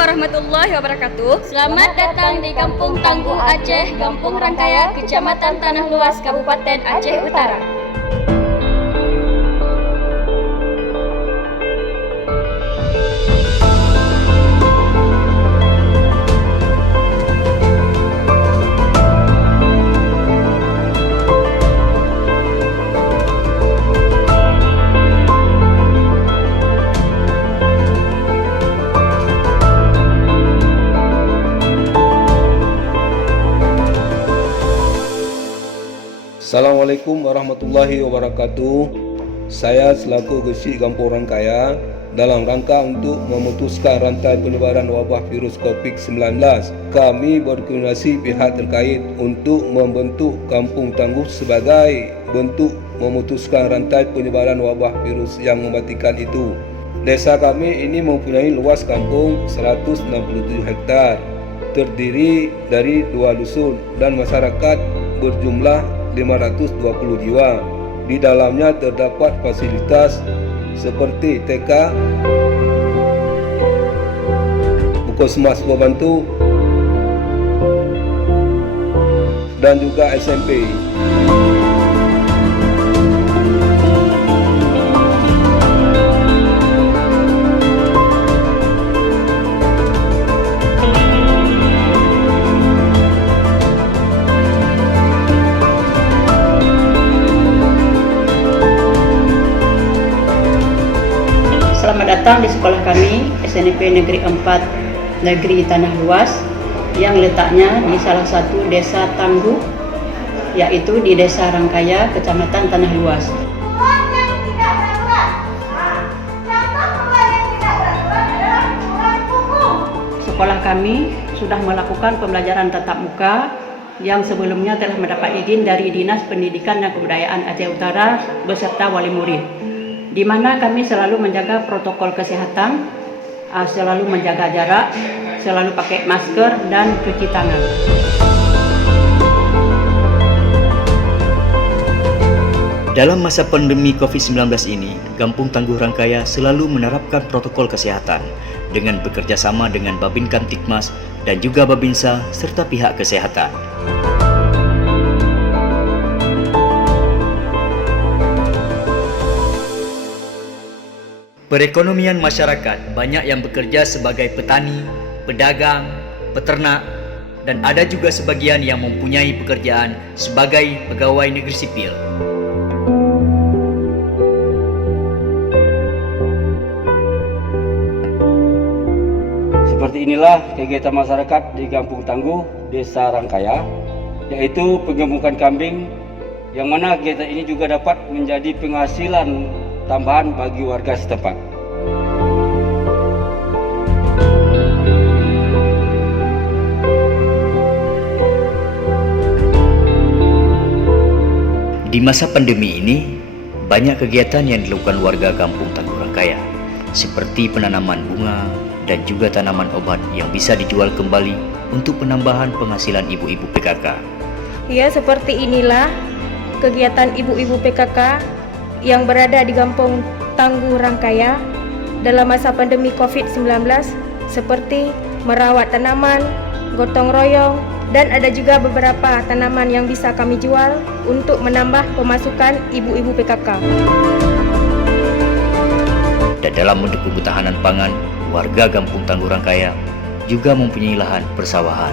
warahmatullahi wabarakatuh. Selamat datang di Kampung Tangguh Aceh, Kampung Rangkaya, Kecamatan Tanah Luas, Kabupaten Aceh Utara. Assalamualaikum warahmatullahi wabarakatuh. Saya selaku Gesik Kampung Rangkaya dalam rangka untuk memutuskan rantai penyebaran wabah virus COVID-19, kami berkoordinasi pihak terkait untuk membentuk Kampung Tangguh sebagai bentuk memutuskan rantai penyebaran wabah virus yang mematikan itu. Desa kami ini mempunyai luas kampung 167 hektar, terdiri dari 2 dusun dan masyarakat berjumlah 520 jiwa. Di dalamnya terdapat fasilitas seperti TK, Puskesmas Pembantu, dan juga SMP. Selamat datang di sekolah kami, SNP Negeri 4 Negeri Tanah Luas, yang letaknya di salah satu desa Tangguh, yaitu di Desa Rangkaya, Kecamatan Tanah Luas. Sekolah kami sudah melakukan pembelajaran tatap muka yang sebelumnya telah mendapat izin dari Dinas Pendidikan dan Kebudayaan Aceh Utara beserta wali murid, di mana kami selalu menjaga protokol kesehatan, selalu menjaga jarak, selalu pakai masker dan cuci tangan. Dalam masa pandemi COVID-19 ini, Kampung Tangguh Rangkaya selalu menerapkan protokol kesehatan dengan bekerja sama dengan Babin Kamtibmas dan juga Babinsa serta pihak kesehatan. Perekonomian masyarakat banyak yang bekerja sebagai petani, pedagang, peternak, dan ada juga sebagian yang mempunyai pekerjaan sebagai pegawai negeri sipil. Seperti inilah kegiatan masyarakat di Kampung Tangguh, Desa Rangkaya, yaitu penggemukan kambing, yang mana kegiatan ini juga dapat menjadi penghasilan tambahan bagi warga setempat. Di masa pandemi ini, banyak kegiatan yang dilakukan warga Kampung Tangguh Rangkaya, seperti penanaman bunga dan juga tanaman obat yang bisa dijual kembali untuk penambahan penghasilan ibu-ibu PKK. Ya, seperti inilah kegiatan ibu-ibu PKK yang berada di Kampung Tangguh Rangkaya dalam masa pandemi COVID-19, seperti merawat tanaman, gotong royong, dan ada juga beberapa tanaman yang bisa kami jual untuk menambah pemasukan ibu-ibu PKK. Dan dalam mendukung ketahanan pangan, warga Kampung Tangguh Rangkaya juga mempunyai lahan persawahan.